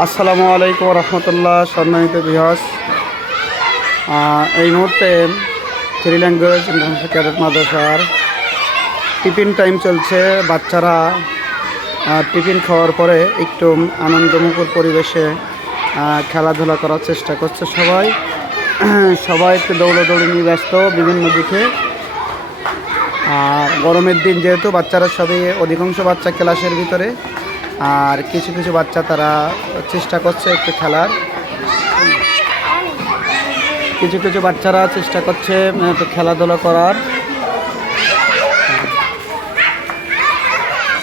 আসসালামু আলাইকুম রহমতুল্লাহ। সম্মানিত ভিউয়ার্স, এই মুহূর্তে থ্রি ল্যাঙ্গুয়েজ ইন্টারন্যাশনাল ক্যাডেট মাদ্রাসার টিফিন টাইম চলছে। বাচ্চারা টিফিন খাওয়ার পরে একটু আনন্দমুখর পরিবেশে খেলাধুলা করার চেষ্টা করছে। সবাই একটু দৌড়াদৌড়ি নিয়ে ব্যস্ত বিভিন্ন দিকে। আর গরমের দিন যেহেতু বাচ্চারা সবই অধিকাংশ বাচ্চা ক্লাসের ভিতরে, আর কিছু কিছু বাচ্চা তারা চেষ্টা করছে একটু খেলার। কিছু বাচ্চারা চেষ্টা করছে একটু খেলাধুলা করার।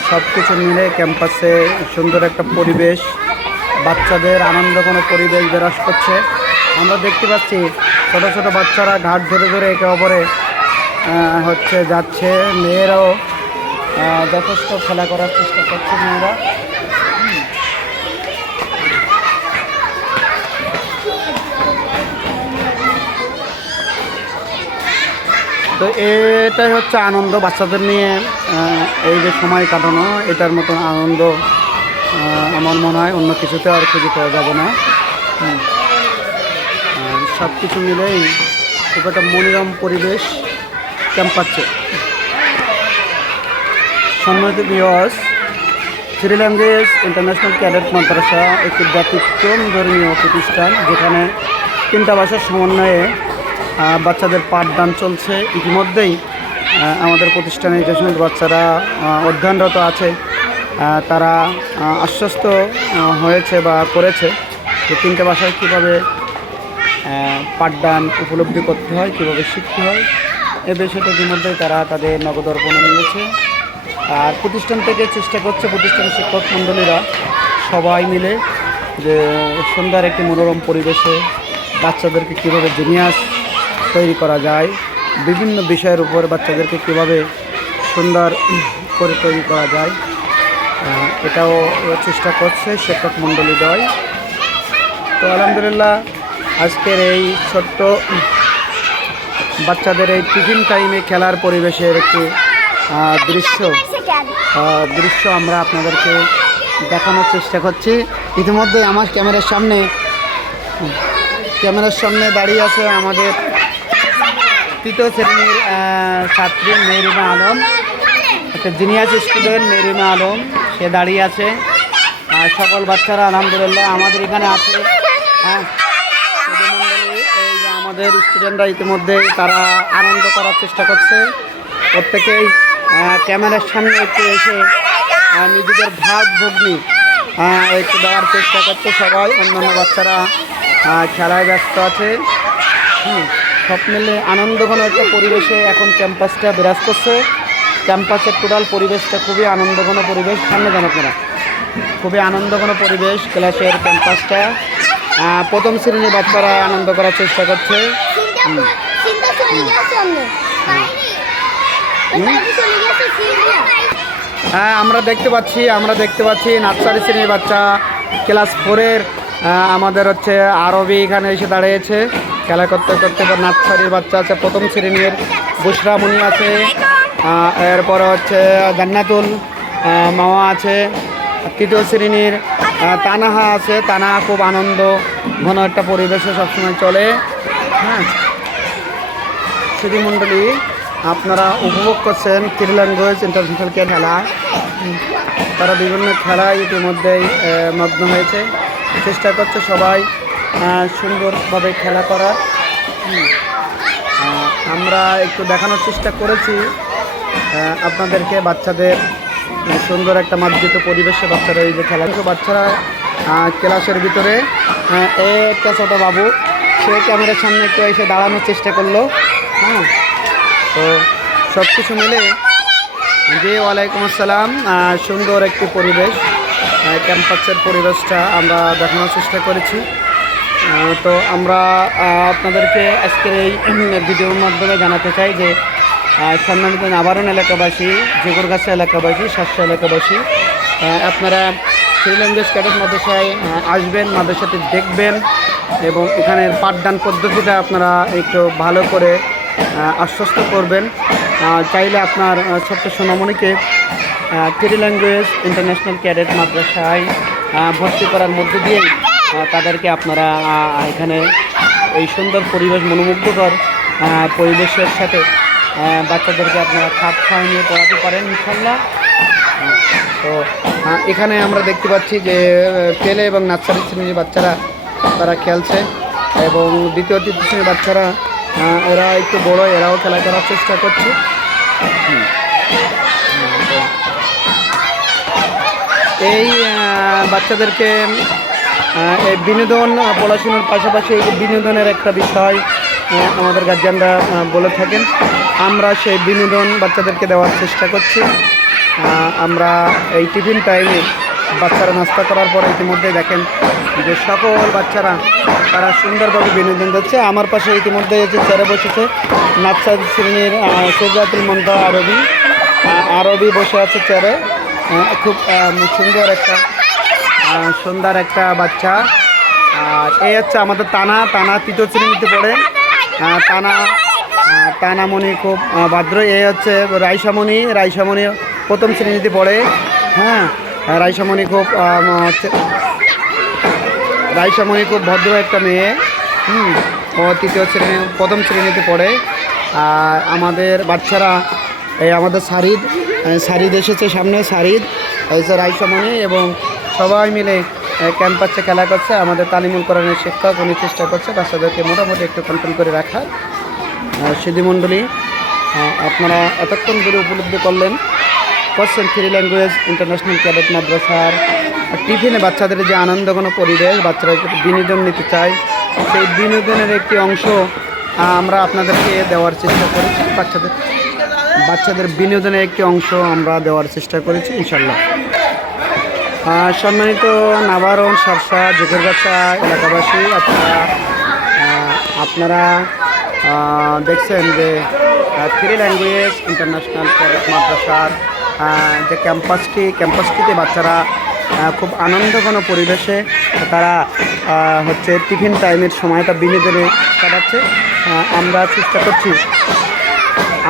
সব কিছু মিলে ক্যাম্পাসে সুন্দর একটা পরিবেশ, বাচ্চাদের আনন্দঘন পরিবেশ বিরাজ করছে। আমরা দেখতে পাচ্ছি ছোট ছোট বাচ্চারা ঘাট ধরে ধরে একে অপরে যাচ্ছে। মেয়েরাও যথেষ্ট খেলা করার চেষ্টা করছে। মেয়েরা তো এটাই হচ্ছে আনন্দ, বাচ্চাদের নিয়ে এই যে সময় কাটানো, এটার মতন আনন্দ আমার মনে হয় অন্য কিছুতে আর খুঁজে পাওয়া যাবে না। সব কিছু মিলেই খুব একটা মনোরম পরিবেশ ক্যাম্পাসে। সম্মানিত viewers, three language international cadet মাদ্রাসা একটি ব্যতিক্রম ধর্মীয় প্রতিষ্ঠান, যেখানে 3টা ভাষার সমন্বয়ে বাচ্চাদের পাঠদান চলছে। ইতিমধ্যেই আমাদের প্রতিষ্ঠানে যে সমস্ত বাচ্চারা অধ্যয়নরত আছে তারা আশ্বস্ত হয়েছে বা করেছে যে 3টে ভাষায় কীভাবে পাঠদান উপলব্ধি করতে হয়, কীভাবে শিখতে হয়, এ বিষয়টা ইতিমধ্যেই তারা তাদের নগদর্পণে নিয়েছে। আর প্রতিষ্ঠান থেকে চেষ্টা করছে প্রতিষ্ঠানের শিক্ষক মণ্ডলীরা সবাই মিলে যে সুন্দর একটি মনোরম পরিবেশে বাচ্চাদেরকে কীভাবে জিনিয়াস তৈরি করা যায়, বিভিন্ন বিষয়ের উপর বাচ্চাদেরকে কীভাবে সুন্দর করে তৈরি করা যায়, এটাও চেষ্টা করছে শিক্ষক মণ্ডলীদ্বয়। তো আলহামদুলিল্লাহ, আজকের এই ছোট্ট বাচ্চাদের এই টিফিন টাইমে খেলার পরিবেশের একটি দৃশ্য আমরা আপনাদেরকে দেখানোর চেষ্টা করছি। ইতিমধ্যে আমার ক্যামেরার সামনে দাঁড়িয়ে আছে আমাদের 3য় শ্রেণীর ছাত্রী মেহরিমা আলম, একটা জিনিয়াস স্টুডেন্ট মেহরিমা আলম, সে দাঁড়িয়ে আছে। আর সকল বাচ্চারা আলহামদুলিল্লাহ আমাদের এখানে আছে। এই যে আমাদের স্টুডেন্টরা ইতিমধ্যে তারা আনন্দ করার চেষ্টা করছে। প্রত্যেকেই ক্যামেরার সামনে একটু এসে নিজেদের ভাব ভগ্নি একটু দেওয়ার চেষ্টা করছে। সবাই অন্যান্য বাচ্চারা খেলায় ব্যস্ত আছে। সব মিলে আনন্দঘন একটা পরিবেশে এখন ক্যাম্পাসটা বিরাজ করছে। ক্যাম্পাসের টোটাল পরিবেশটা খুবই আনন্দঘন পরিবেশ। সামনে জানো আপনারা, খুবই আনন্দঘন পরিবেশ ক্লাসের ক্যাম্পাসটা। 1ম শ্রেণীর বাচ্চারা আনন্দ করার চেষ্টা করছে। হ্যাঁ, আমরা দেখতে পাচ্ছি নার্সারি শ্রেণীর বাচ্চা, ক্লাস 4-এর আমাদের আরবি এখানে এসে দাঁড়িয়েছে খেলা করতে করতে। নার্সারির বাচ্চা আছে, 1ম শ্রেণীর বুশরামণি আছে, এরপরে জান্নাতুল মাওয়া আছে, 3য় শ্রেণীর তানাহা আছে। তানাহা খুব আনন্দ ঘন একটা পরিবেশে সবসময় চলে। হ্যাঁ, সুধীমণ্ডলী, আপনারা উপভোগ করছেন থ্রি ল্যাঙ্গুয়েজ ইন্টারন্যাশনাল খেলা। তারা বিভিন্ন খেলায় ইতিমধ্যেই মগ্ন হয়েছে, চেষ্টা করছে সবাই সুন্দরভাবে খেলা করার। আমরা একটু দেখানোর চেষ্টা করেছি আপনাদেরকে বাচ্চাদের সুন্দর একটা মার্জিত পরিবেশে বাচ্চারা এই যে খেলা। বাচ্চারা ক্লাসের ভিতরে একটা ছোটো বাবু, সে ক্যামেরার সামনে একটু এসে দাঁড়ানোর চেষ্টা করলো। হ্যাঁ, তো সব কিছু মিলে জি ওয়ালাইকুম আসসালাম, সুন্দর একটি পরিবেশ, ক্যাম্পাসের পরিবেশটা আমরা দেখানোর চেষ্টা করেছি। তো আমরা আপনাদেরকে আজকের এই ভিডিওর মাধ্যমে জানাতে চাই যে সম্মানিত নাবারণ এলাকাবাসী, জিগরগাছা এলাকাবাসী, শাসা এলাকাবাসী, আপনারা থ্রি ল্যাঙ্গুয়েজ ক্যাডেট মাদ্রাসায় আসবেন, মাদ্রাসাটি দেখবেন এবং এখানের পাঠদান পদ্ধতিটা আপনারা একটু ভালো করে আশ্বস্ত করবেন। চাইলে আপনার ছোট্ট সোনামণিকে থ্রি ল্যাঙ্গুয়েজ ইন্টারন্যাশনাল ক্যাডেট মাদ্রাসায় ভর্তি করার মধ্য দিয়েই তাদেরকে আপনারা এখানে এই সুন্দর পরিবেশ, মনোমুগ্ধকর পরিবেশের সাথে বাচ্চাদেরকে আপনারা খাপ খাওয়া নিয়ে পড়াতে পারেন ইনশাল্লাহ। তো এখানে আমরা দেখতে পাচ্ছি যে প্লে এবং নার্সারি শ্রেণীর বাচ্চারা তারা খেলছে এবং দ্বিতীয় তৃতীয় শ্রেণীর বাচ্চারা এরা একটু বড়, এরাও খেলা করার চেষ্টা করছে। এই বাচ্চাদেরকে এই বিনোদন, পড়াশোনার পাশাপাশি এই বিনোদনের একটা বিষয় আমাদের গার্জিয়ানরা বলে থাকেন। আমরা সেই বিনোদন বাচ্চাদেরকে দেওয়ার চেষ্টা করছি। আমরা এই টিফিন টাইমে বাচ্চারা নাস্তা করার পরে ইতিমধ্যে দেখেন যে সকল বাচ্চারা তারা সুন্দরভাবে বিনোদন দিচ্ছে। আমার পাশে ইতিমধ্যে এসে চেয়ারে বসেছে নার্সারি শ্রেণীর সিদরাতুল মুনতাহা আরবি বসে আছে চেয়ারে। খুব সুন্দর একটা বাচ্চা। আর এই হচ্ছে আমাদের তানা তৃতীয় শ্রেণীতে পড়ে। তানামণি খুব ভদ্র। এই হচ্ছে রাইসামণি প্রথম শ্রেণীতে পড়ে। হ্যাঁ, রাইসামণি খুব ভদ্র একটা মেয়ে। ও প্রথম শ্রেণীতে পড়ে। আর আমাদের বাচ্চারা এই আমাদের সারিদ এসেছে সামনে, সারিদ এসে রাইসামণি এবং সবাই মিলে ক্যাম্পাসে খেলা করছে। আমাদের তালিমুল কোরআনের শিক্ষক উনি চেষ্টা করছে বাচ্চাদেরকে মোটামুটি একটু কন্ট্রোল করে রাখার। সুধীমণ্ডলী, আপনারা এতক্ষণ ধরে উপলব্ধি করছেন থ্রি ল্যাঙ্গুয়েজ ইন্টারন্যাশনাল ক্যাডেট মাদ্রাসার টিফিনে বাচ্চাদের যে আনন্দঘন পরিবেশ, বাচ্চারা বিনোদন নিতে চায়, সেই বিনোদনের একটি অংশ আমরা আপনাদেরকে দেওয়ার চেষ্টা করেছি। বাচ্চাদের বিনোদনের একটি অংশ আমরা দেওয়ার চেষ্টা করেছি ইনশাল্লাহ। সম্মানিত নাবারণ, সারসা, জোকেরগাছা এলাকাবাসী, আপনারা দেখছেন যে থ্রি ল্যাঙ্গুয়েজ ইন্টারন্যাশনাল ক্যাডেট মাদ্রাসার যে ক্যাম্পাসটিতে বাচ্চারা খুব আনন্দঘন পরিবেশে তারা টিফিন টাইমের সময়টা বিনোদনে কাটাচ্ছে।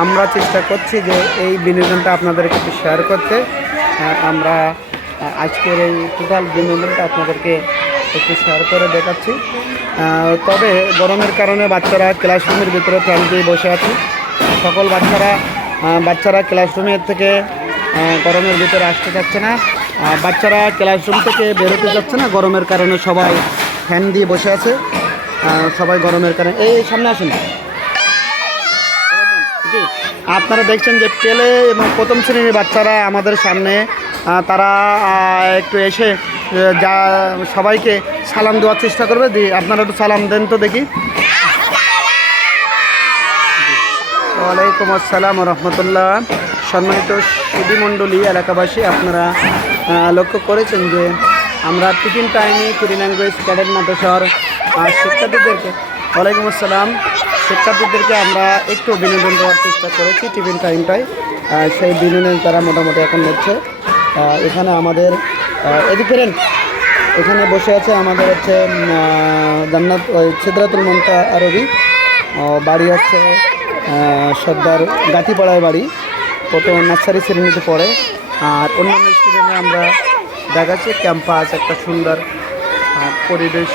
আমরা চেষ্টা করছি যে এই বিনোদনটা আপনাদেরকে একটু শেয়ার করতে। আমরা আজকের এই টোটাল বিনোদনটা আপনাদেরকে একটু শেয়ার করে দেখাচ্ছি। তবে গরমের কারণে বাচ্চারা ক্লাসরুমের ভিতরে ফ্যান দিয়ে বসে আছে। সকল বাচ্চারা ক্লাসরুমের থেকে গরমের ভিতরে আসতে চাচ্ছে না। বাচ্চারা ক্লাসরুম থেকে বেরোতে যাচ্ছে না, গরমের কারণে সবাই ফ্যান দিয়ে বসে আছে। সবাই গরমের কারণে এই সামনে আসেন। আপনারা দেখছেন যে প্লে এবং প্রথম শ্রেণীর বাচ্চারা আমাদের সামনে, তারা একটু এসে যা সবাইকে সালাম দেওয়ার চেষ্টা করবে। আপনারা একটু সালাম দেন তো দেখি। ওয়ালাইকুম আসসালাম রহমতুল্লাহ। সম্মানিত সুধীমণ্ডলী, এলাকাবাসী, আপনারা লক্ষ্য করেছেন যে আমরা টিফিন টাইমে থ্রি ল্যাঙ্গুয়েজ ক্যাডেট মাদ্রাসার শিক্ষার্থীদেরকে, ওয়ালাইকুম আসসালাম, শিক্ষার্থীদেরকে আমরা একটু বিনোদন দেওয়ার চেষ্টা করেছি টিফিন টাইমটায়। সেই বিনোদন তারা মোটামুটি এখন নিচ্ছে। এখানে আমাদের এখানে বসে আছে আমাদের সিদরাতুল মুনতাহা আরবি বাড়ি হচ্ছে সর্দার গাতিপাড়ায় বাড়ি, প্রথম নার্সারি শ্রেণীতে পড়ে। আর অন্যান্য স্টুডেন্টরা আমরা দেখাচ্ছি ক্যাম্পাস একটা সুন্দর পরিবেশ,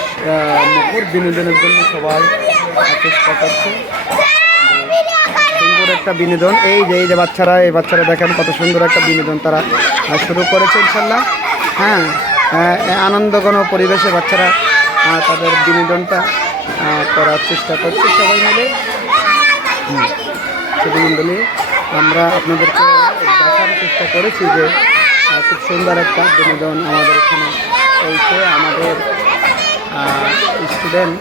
মুখর বিনোদনের জন্য সবাই চেষ্টা করছে। সুন্দর একটা বিনোদন, এই যে বাচ্চারা দেখেন কত সুন্দর একটা বিনোদন তারা শুরু করেছে ইনশাল্লাহ। হ্যাঁ, আনন্দঘন পরিবেশে বাচ্চারা তাদের বিনোদনটা করার চেষ্টা করছে সবাই মিলে। সুধীমণ্ডলী, আমরা আপনাদেরকে দেখার চেষ্টা করেছি যে খুব সুন্দর একটা বিনোদন আমাদের এখানে হয়েছে। আমাদের স্টুডেন্ট